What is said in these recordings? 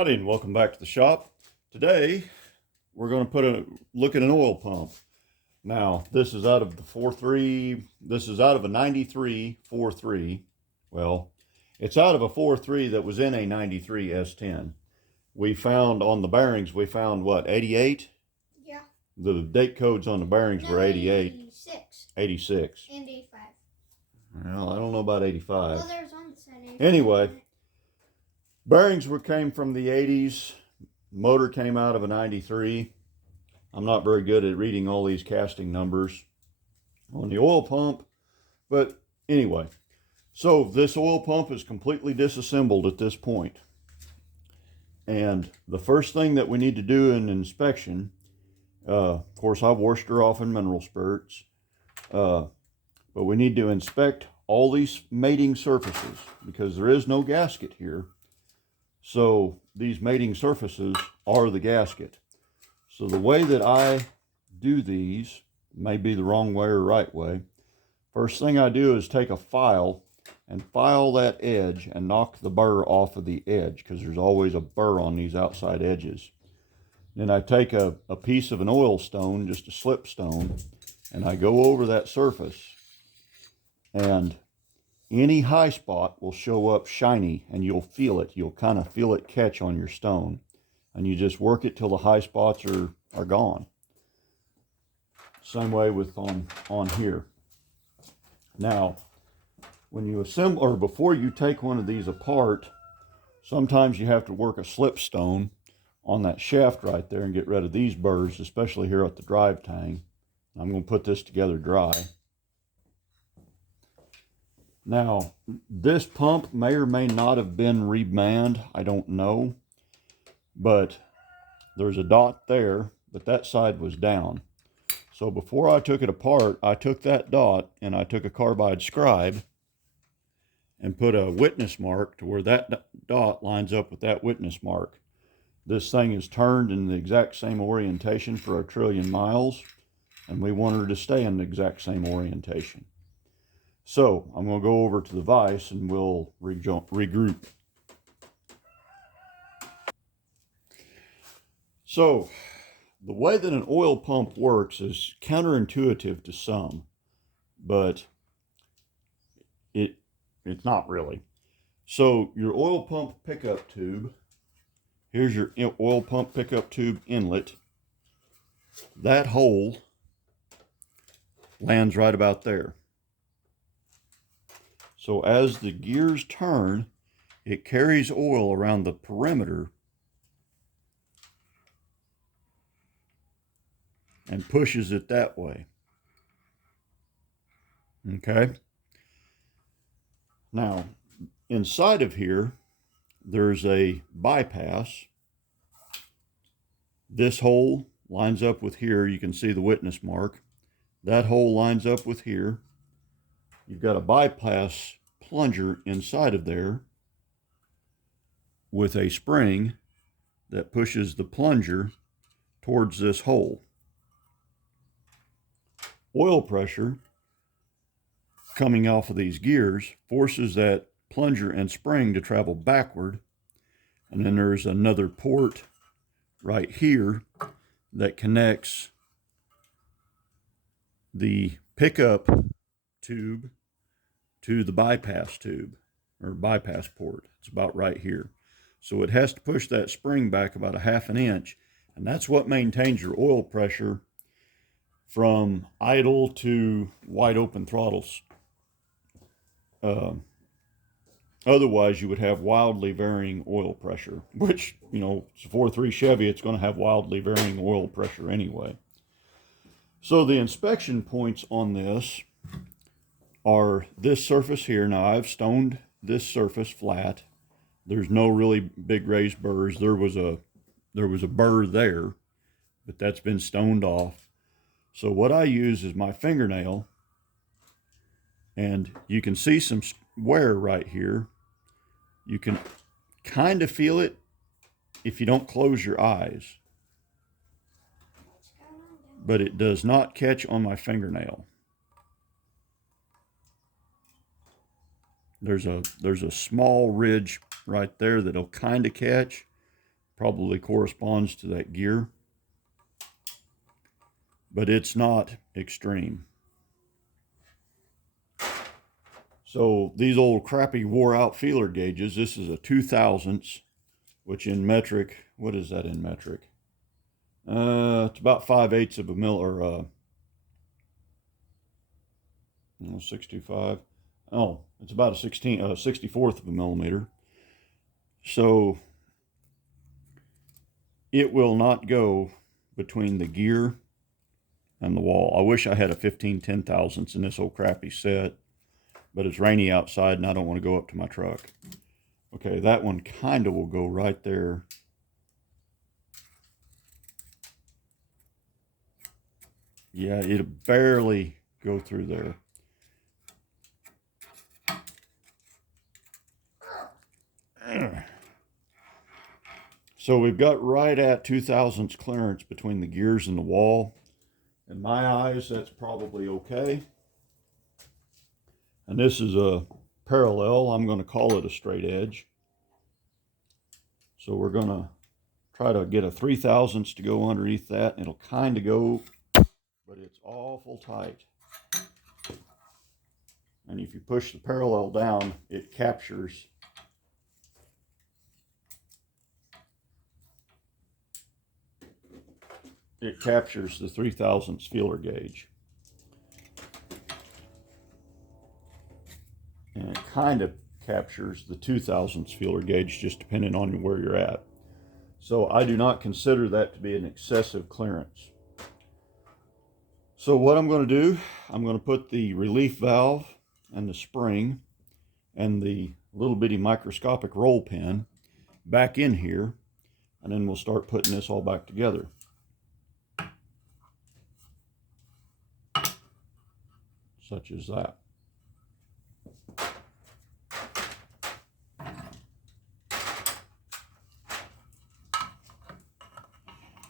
Howdy and welcome back to the shop. Today we're going to look at an oil pump. Now this is out of the 4.3. This is out of a 93 4.3. Well, it's out of a 4.3 that was in a 93 S10. We found on the bearings, we found what, 88? Yeah. The date codes on the bearings were 88. 86. 86. And 85. Well, I don't know about 85. Well, there's one that said 85. Anyway, bearings came from the 80s. Motor came out of a 93. I'm not very good at reading all these casting numbers on the oil pump. But anyway, so this oil pump is completely disassembled at this point. And the first thing that we need to do in inspection, of course, I've washed her off in mineral spirits, but we need to inspect all these mating surfaces because there is no gasket here. So these mating surfaces are the gasket. So the way that I do these may be the wrong way or right way. First thing I do is take a file and file that edge and knock the burr off of the edge because there's always a burr on these outside edges. Then I take a piece of an oil stone, just a slip stone, and I go over that surface, and any high spot will show up shiny and you'll feel it. You'll kind of feel it catch on your stone. And you just work it till the high spots are gone. Same way with on here. Now, when you assemble, or before you take one of these apart, sometimes you have to work a slipstone on that shaft right there and get rid of these burrs, especially here at the drive tang. I'm going to put this together dry. Now, this pump may or may not have been remanned. I don't know. But there's a dot there, but that side was down. So before I took it apart, I took that dot and I took a carbide scribe and put a witness mark to where that dot lines up with that witness mark. This thing is turned in the exact same orientation for a trillion miles, and we want her to stay in the exact same orientation. So I'm going to go over to the vise and we'll regroup. So the way that an oil pump works is counterintuitive to some, but it's not really. So your oil pump pickup tube, here's your oil pump pickup tube inlet. That hole lands right about there. So as the gears turn, it carries oil around the perimeter and pushes it that way. Okay. Now, inside of here, there's a bypass. This hole lines up with here. You can see the witness mark. That hole lines up with here. You've got a bypass plunger inside of there with a spring that pushes the plunger towards this hole. Oil pressure coming off of these gears forces that plunger and spring to travel backward. And then there's another port right here that connects the pickup tube to the bypass tube or bypass port. It's about right here. So it has to push that spring back about a half an inch, and that's what maintains your oil pressure from idle to wide open throttles. Otherwise, you would have wildly varying oil pressure, which, it's a 4.3 Chevy, it's going to have wildly varying oil pressure anyway. So the inspection points on this are this surface here. Now, I've stoned this surface flat. There's no really big raised burrs. There was a burr there, but that's been stoned off. So what I use is my fingernail, and you can see some wear right here. You can kind of feel it if you don't close your eyes, but it does not catch on my fingernail. There's a small ridge right there that'll kind of catch, probably corresponds to that gear, but it's not extreme. So these old crappy wore out feeler gauges, this is a 2000s, which in metric, what is that in metric? It's about 5/8 of a mil, or 625. Oh, it's about a 64th of a millimeter. So it will not go between the gear and the wall. I wish I had a 15 10,000ths in this old crappy set, but it's rainy outside and I don't want to go up to my truck. Okay, that one kind of will go right there. Yeah, it'll barely go through there. So we've got right at 2000s clearance between the gears and the wall. In my eyes, that's probably okay. And this is a parallel. I'm going to call it a straight edge. So we're going to try to get a 3/1000 to go underneath that, and it'll kind of go, but it's awful tight. And if you push the parallel down, it captures the 3/1000 feeler gauge. And it kind of captures the 2/1000 feeler gauge, just depending on where you're at. So I do not consider that to be an excessive clearance. So what I'm going to do, I'm going to put the relief valve and the spring and the little bitty microscopic roll pin back in here, and then we'll start putting this all back together. Such as that.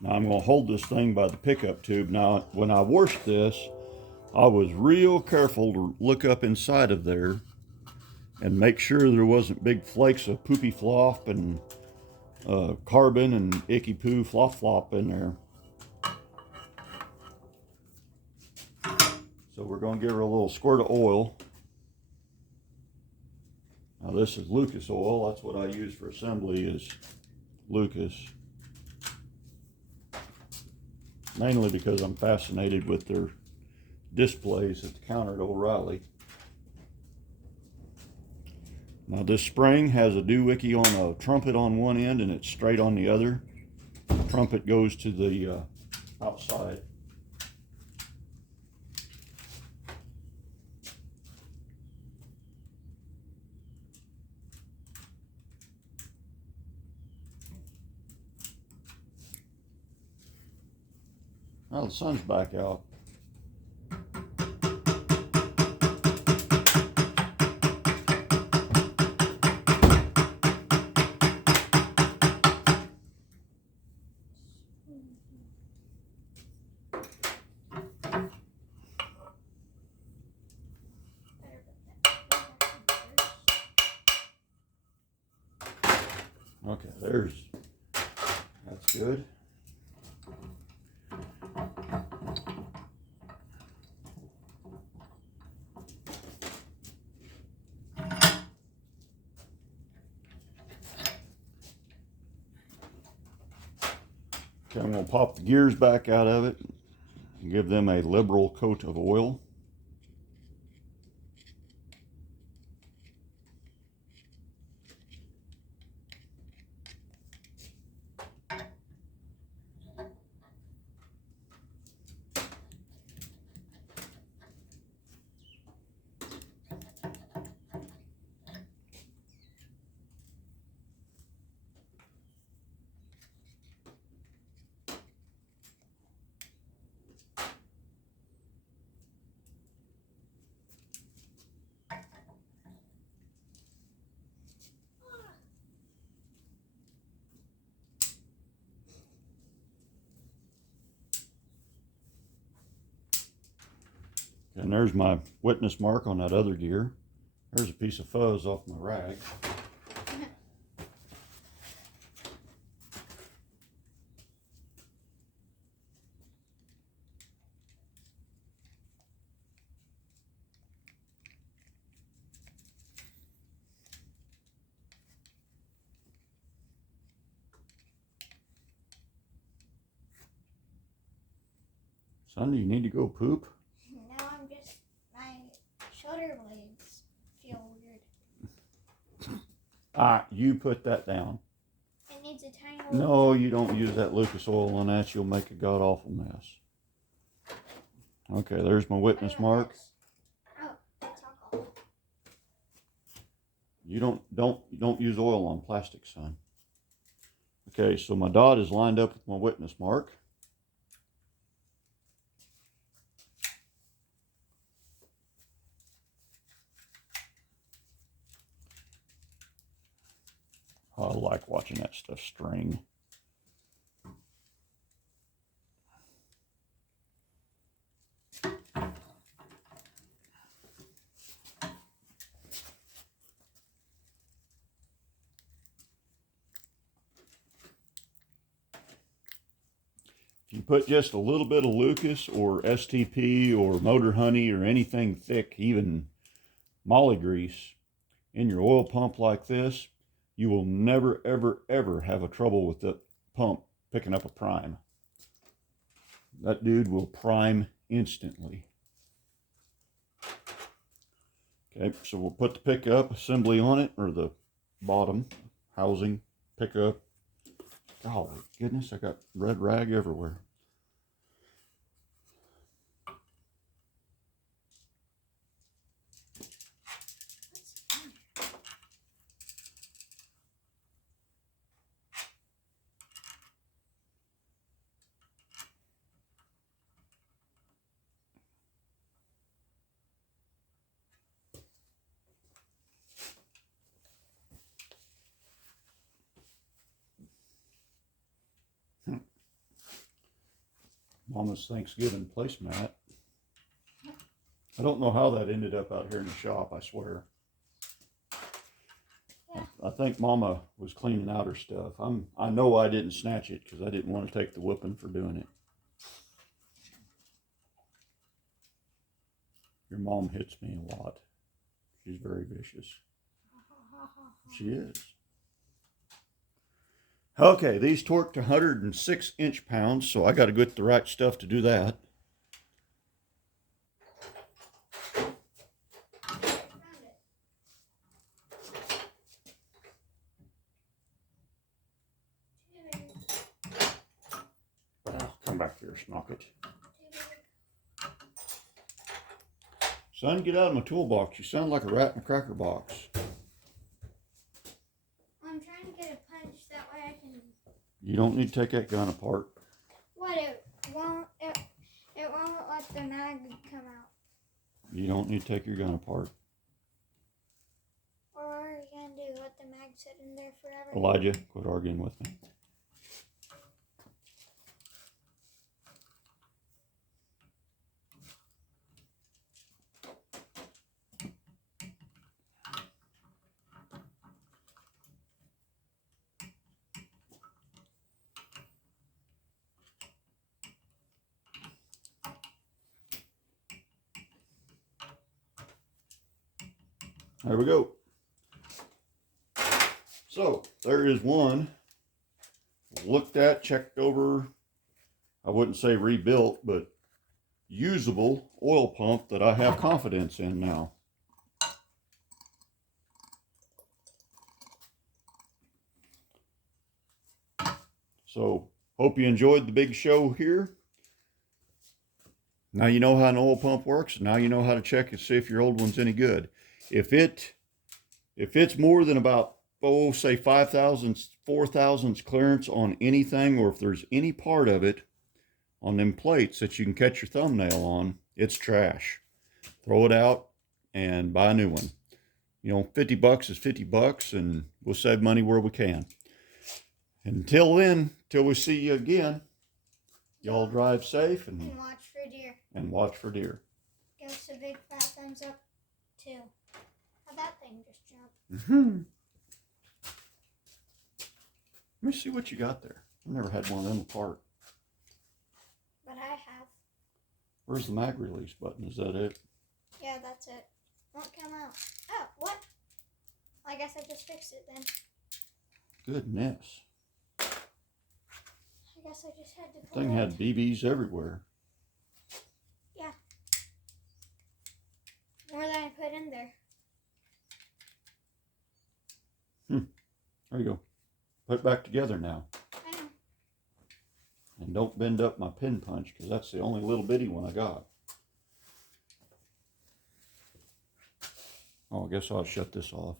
Now I'm going to hold this thing by the pickup tube. Now when I washed this, I was real careful to look up inside of there and make sure there wasn't big flakes of poopy flop and carbon and icky poo flop in there. So we're going to give her a little squirt of oil. Now this is Lucas oil. That's what I use for assembly, is Lucas. Mainly because I'm fascinated with their displays at the counter at O'Reilly. Now this spring has a doohickey on a trumpet on one end and it's straight on the other. The trumpet goes to the outside. Now the sun's back out. Okay, that's good. Okay, I'm going to pop the gears back out of it and give them a liberal coat of oil. And there's my witness mark on that other gear. There's a piece of fuzz off my rag. Son, do you need to go poop? No, my shoulder blades feel weird. You put that down. It needs a tiny little... No, you don't use that Lucas oil on that. You'll make a god-awful mess. Okay, there's my witness mark. Oh, that's alcohol. You don't use oil on plastic, son. Okay, so my dot is lined up with my witness mark. I like watching that stuff string. If you put just a little bit of Lucas or STP or motor honey or anything thick, even molly grease, in your oil pump like this, you will never, ever, ever have a trouble with the pump picking up a prime. That dude will prime instantly. Okay, so we'll put the pickup assembly on it, or the bottom housing pickup. Oh, goodness, I got red rag everywhere. Mama's Thanksgiving placemat. I don't know how that ended up out here in the shop, I swear. Yeah. I think Mama was cleaning out her stuff. I know I didn't snatch it because I didn't want to take the whooping for doing it. Your mom hits me a lot. She's very vicious. She is. Okay, these torque to 106 inch-pounds, so I got to get the right stuff to do that. Come back here, Snocket. Son, get out of my toolbox. You sound like a rat in a cracker box. I'm trying to get a punch, that way I can... You don't need to take that gun apart. What? It won't let the mag come out. You don't need to take your gun apart. Or what are you going to do? Let the mag sit in there forever? Elijah, quit arguing with me. There we go. So there is one looked at, checked over, I wouldn't say rebuilt, but usable oil pump that I have confidence in now. So hope you enjoyed the big show here. Now you know how an oil pump works. Now you know how to check and see if your old one's any good. If it's more than about, say 5,000, 4,000 clearance on anything, or if there's any part of it on them plates that you can catch your thumbnail on, it's trash. Throw it out and buy a new one. You know, 50 bucks is 50 bucks, and we'll save money where we can. Until then, till we see you again, y'all drive safe and watch for deer. And watch for deer. Give us a big fat thumbs up too. How'd that thing just jump? Let me see what you got there. I've never had one of them apart. But I have. Where's the mag release button? Is that it? Yeah, that's it. Won't come out. Oh, what? I guess I just fixed it then. Goodness. I guess I just had to The thing had BBs everywhere. There you go. Put it back together now. I know. And don't bend up my pin punch, because that's the only little bitty one I got. Oh, I guess I'll shut this off.